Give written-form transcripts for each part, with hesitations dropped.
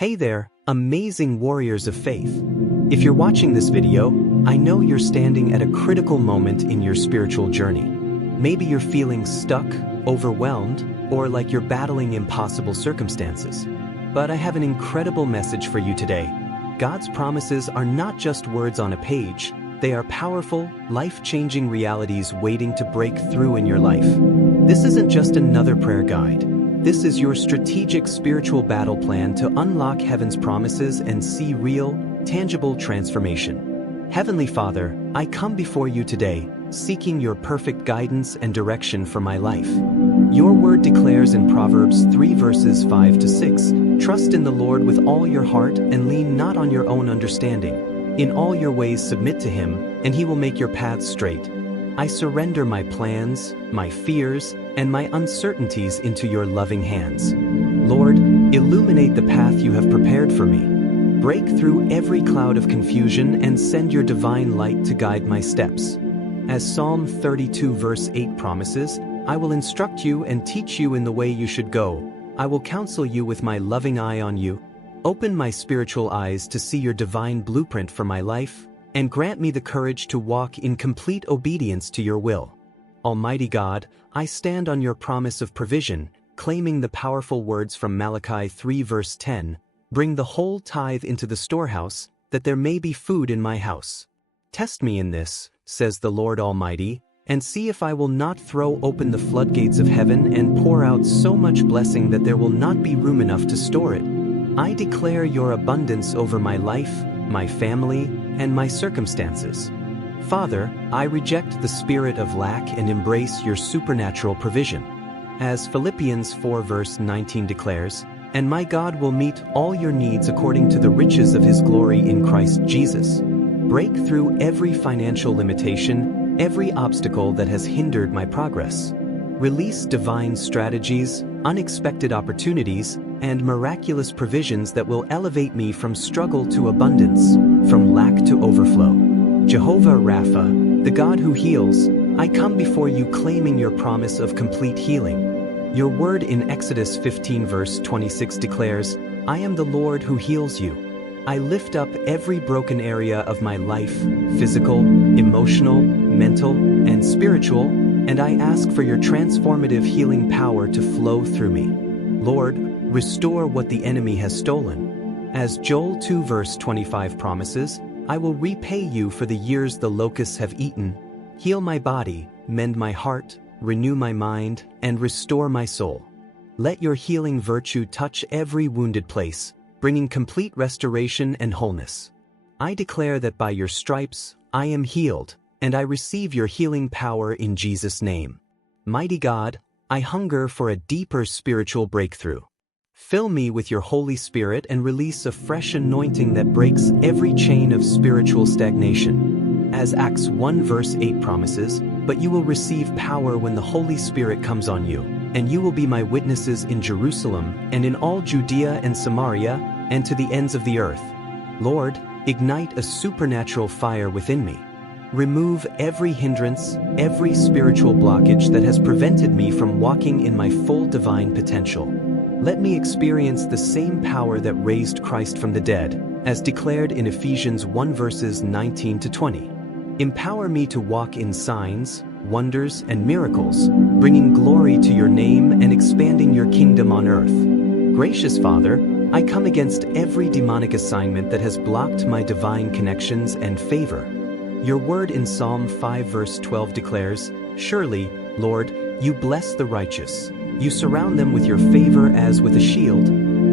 Hey there, amazing warriors of faith. If you're watching this video, I know you're standing at a critical moment in your spiritual journey. Maybe you're feeling stuck, overwhelmed, or like you're battling impossible circumstances. But I have an incredible message for you today. God's promises are not just words on a page, they are powerful, life-changing realities waiting to break through in your life. This isn't just another prayer guide. This is your strategic spiritual battle plan to unlock heaven's promises and see real, tangible transformation. Heavenly Father, I come before you today, seeking your perfect guidance and direction for my life. Your word declares in Proverbs 3 verses 5 to 6, "Trust in the Lord with all your heart and lean not on your own understanding. In all your ways submit to him, and he will make your paths straight." I surrender my plans, my fears, and my uncertainties into your loving hands. Lord, illuminate the path you have prepared for me. Break through every cloud of confusion and send your divine light to guide my steps. As Psalm 32 verse 8 promises, I will instruct you and teach you in the way you should go. I will counsel you with my loving eye on you. Open my spiritual eyes to see your divine blueprint for my life, and grant me the courage to walk in complete obedience to your will. Almighty God, I stand on your promise of provision, claiming the powerful words from Malachi 3 verse 10, "Bring the whole tithe into the storehouse, that there may be food in my house." Test me in this, says the Lord Almighty, and see if I will not throw open the floodgates of heaven and pour out so much blessing that there will not be room enough to store it. I declare your abundance over my life, my family, and my circumstances. Father, I reject the spirit of lack and embrace your supernatural provision. As Philippians 4 verse 19 declares, "And my God will meet all your needs according to the riches of his glory in Christ Jesus." Break through every financial limitation, every obstacle that has hindered my progress. Release divine strategies, unexpected opportunities, and miraculous provisions that will elevate me from struggle to abundance, from lack to overflow. Jehovah Rapha, the God who heals, I come before you claiming your promise of complete healing. Your word in Exodus 15 verse 26 declares, "I am the Lord who heals you." I lift up every broken area of my life, physical, emotional, mental, and spiritual, and I ask for your transformative healing power to flow through me. Lord, restore what the enemy has stolen. As Joel 2 verse 25 promises, I will repay you for the years the locusts have eaten. Heal my body, mend my heart, renew my mind, and restore my soul. Let your healing virtue touch every wounded place, bringing complete restoration and wholeness. I declare that by your stripes, I am healed, and I receive your healing power in Jesus' name. Mighty God, I hunger for a deeper spiritual breakthrough. Fill me with your Holy Spirit and release a fresh anointing that breaks every chain of spiritual stagnation. As Acts 1 verse 8 promises, "But you will receive power when the Holy Spirit comes on you, and you will be my witnesses in Jerusalem and in all Judea and Samaria and to the ends of the earth." Lord, ignite a supernatural fire within me. Remove every hindrance, every spiritual blockage that has prevented me from walking in my full divine potential. Let me experience the same power that raised Christ from the dead, as declared in Ephesians 1 verses 19 to 20. Empower me to walk in signs, wonders, and miracles, bringing glory to your name and expanding your kingdom on earth. Gracious Father, I come against every demonic assignment that has blocked my divine connections and favor. Your word in Psalm 5 verse 12 declares, "Surely, Lord, you bless the righteous. You surround them with your favor as with a shield."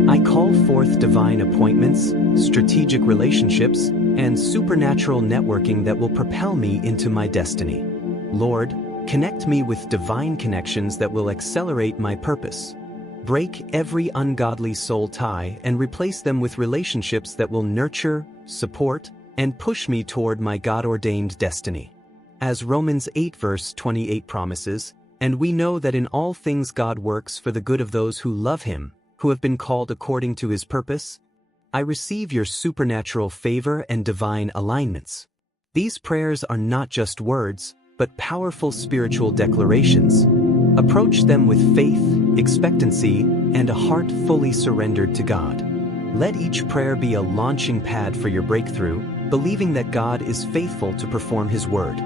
I call forth divine appointments, strategic relationships, and supernatural networking that will propel me into my destiny. Lord, connect me with divine connections that will accelerate my purpose. Break every ungodly soul tie and replace them with relationships that will nurture, support, and push me toward my God-ordained destiny. As Romans 8 verse 28 promises, "And we know that in all things God works for the good of those who love him, who have been called according to his purpose." I receive your supernatural favor and divine alignments. These prayers are not just words, but powerful spiritual declarations. Approach them with faith, expectancy, and a heart fully surrendered to God. Let each prayer be a launching pad for your breakthrough, believing that God is faithful to perform His word.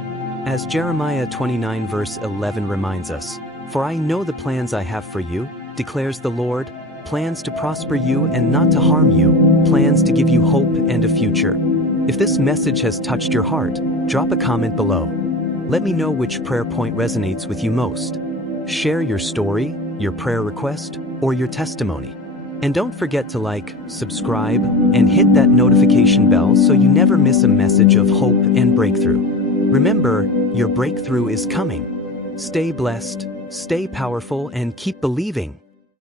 As Jeremiah 29 verse 11 reminds us, "For I know the plans I have for you, declares the Lord, plans to prosper you and not to harm you, plans to give you hope and a future." If this message has touched your heart, drop a comment below. Let me know which prayer point resonates with you most. Share your story, your prayer request, or your testimony. And don't forget to like, subscribe, and hit that notification bell so you never miss a message of hope and breakthrough. Remember, your breakthrough is coming. Stay blessed, stay powerful, and keep believing.